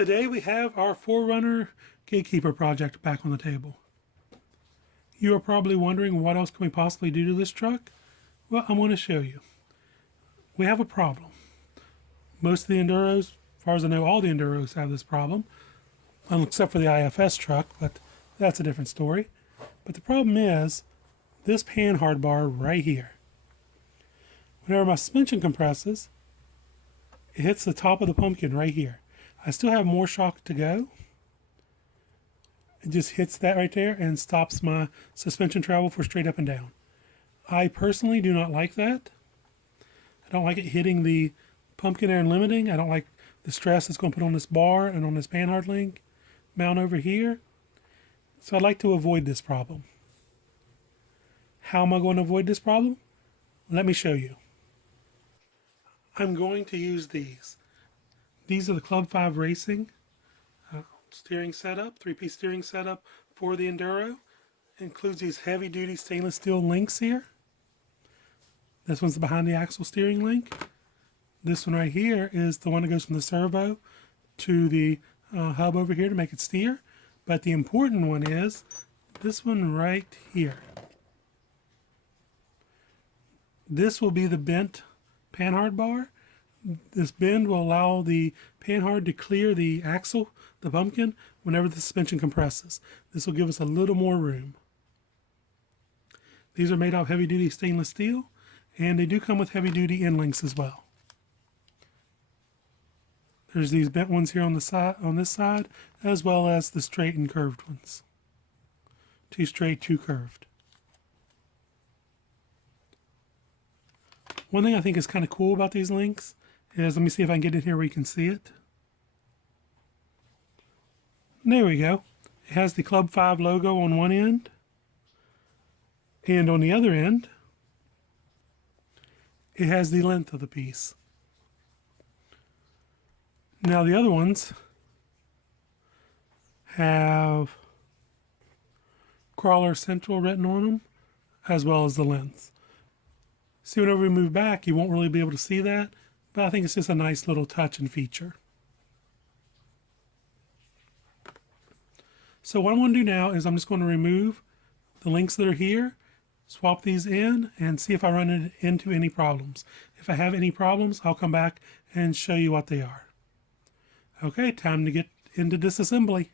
Today we have our 4Runner GateKeeper project back on the table. You are probably wondering what else can we possibly do to this truck? Well, I'm going to show you. We have a problem. Most of the Enduros, as far as I know, all the Enduros have this problem, except for the IFS truck, but that's a different story. But the problem is this panhard bar right here. Whenever my suspension compresses, it hits the top of the pumpkin right here. I still have more shock to go. It just hits that right there and stops my suspension travel for straight up and down. I personally do not like that. I don't like it hitting the pumpkin air and limiting. I don't like the stress it's going to put on this bar and on this panhard link mount over here. So I'd like to avoid this problem. How am I going to avoid this problem? Let me show you. I'm going to use these. These are the Club 5 Racing steering setup, 3-piece steering setup for the Enduro. It includes these heavy-duty stainless steel links here. This one's the behind the axle steering link. This one right here is the one that goes from the servo to the hub over here to make it steer. But the important one is this one right here. This will be the bent panhard bar. This bend will allow the panhard to clear the axle, the pumpkin, whenever the suspension compresses. This will give us a little more room. These are made out of heavy-duty stainless steel, and they do come with heavy-duty end links as well. There's these bent ones here on the side, on this side, as well as the straight and curved ones. 2 straight, 2 curved. One thing I think is kind of cool about these links is, let me see if I can get in here where you can see it. There we go. It has the Club 5 logo on one end, and on the other end, it has the length of the piece. Now the other ones have Crawler Central written on them, as well as the length. See, whenever we move back, you won't really be able to see that, but I think it's just a nice little touch and feature. So what I'm going to do now is I'm just going to remove the links that are here, swap these in, and see if I run into any problems. If I have any problems, I'll come back and show you what they are. Okay, time to get into disassembly.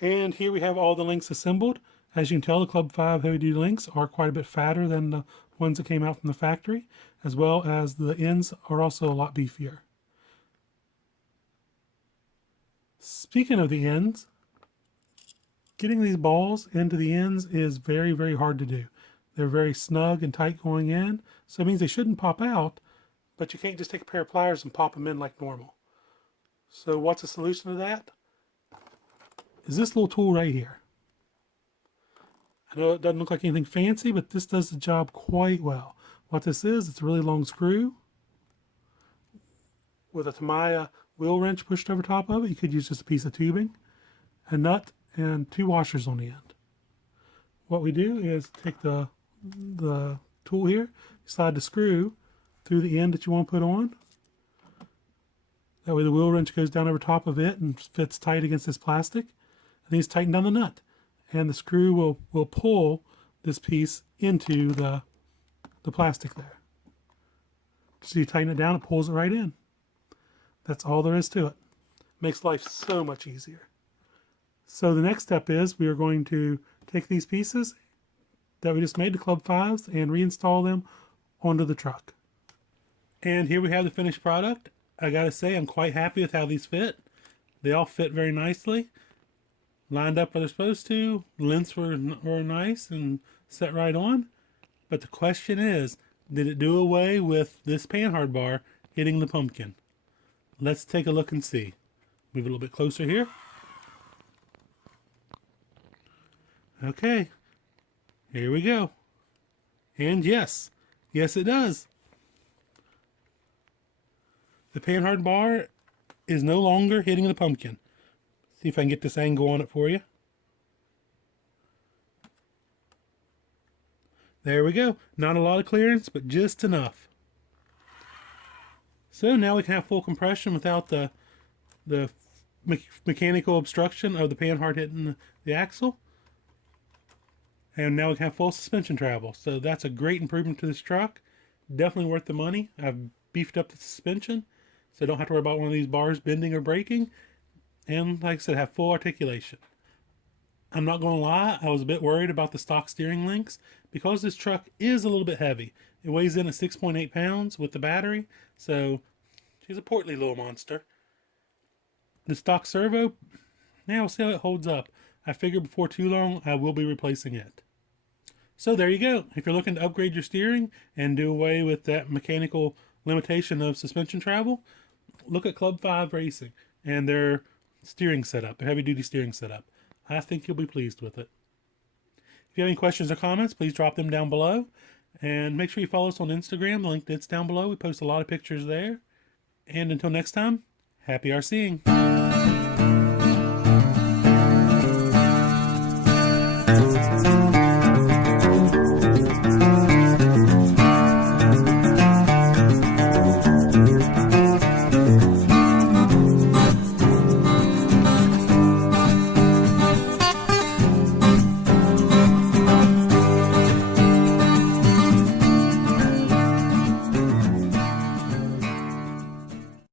And here we have all the links assembled. As you can tell, the Club 5 heavy-duty links are quite a bit fatter than the ones that came out from the factory, as well as the ends are also a lot beefier. Speaking of the ends, getting these balls into the ends is very, very hard to do. They're very snug and tight going in, so it means they shouldn't pop out, but you can't just take a pair of pliers and pop them in like normal. So what's the solution to that? Is this little tool right here. I know it doesn't look like anything fancy, but this does the job quite well. What this is, it's a really long screw with a Tamiya wheel wrench pushed over top of it. You could use just a piece of tubing, a nut, and 2 washers on the end. What we do is take the tool here, slide the screw through the end that you want to put on. That way the wheel wrench goes down over top of it and fits tight against this plastic. And then you just tighten down the nut. And the screw will pull this piece into the plastic there. So you tighten it down, it pulls it right in. That's all there is to it. Makes life so much easier. So the next step is we are going to take these pieces that we just made, the Club 5s, and reinstall them onto the truck. And here we have the finished product. I gotta say, I'm quite happy with how these fit. They all fit very nicely. Lined up where they're supposed to. Lengths were nice and set right on. But the question is, did it do away with this panhard bar hitting the pumpkin? Let's take a look and see. Move a little bit closer here. Okay, here we go. And yes, it does. The panhard bar is no longer hitting the pumpkin. See if I can get this angle on it for you. There we go. Not a lot of clearance, but just enough. So now we can have full compression without the the mechanical obstruction of the panhard hitting the axle. And now we can have full suspension travel. So that's a great improvement to this truck. Definitely worth the money. I've beefed up the suspension, so I don't have to worry about one of these bars bending or breaking. And like I said, have full articulation. I'm not going to lie, I was a bit worried about the stock steering links because this truck is a little bit heavy. It weighs in at 6.8 pounds with the battery, so she's a portly little monster. The stock servo, now we'll see how it holds up. I figure before too long I will be replacing it. So there you go. If you're looking to upgrade your steering and do away with that mechanical limitation of suspension travel, look at Club 5 Racing and their steering setup, their heavy duty steering setup. I think you'll be pleased with it. If you have any questions or comments, please drop them down below. And make sure you follow us on Instagram. The link is down below. We post a lot of pictures there. And until next time, happy RCing.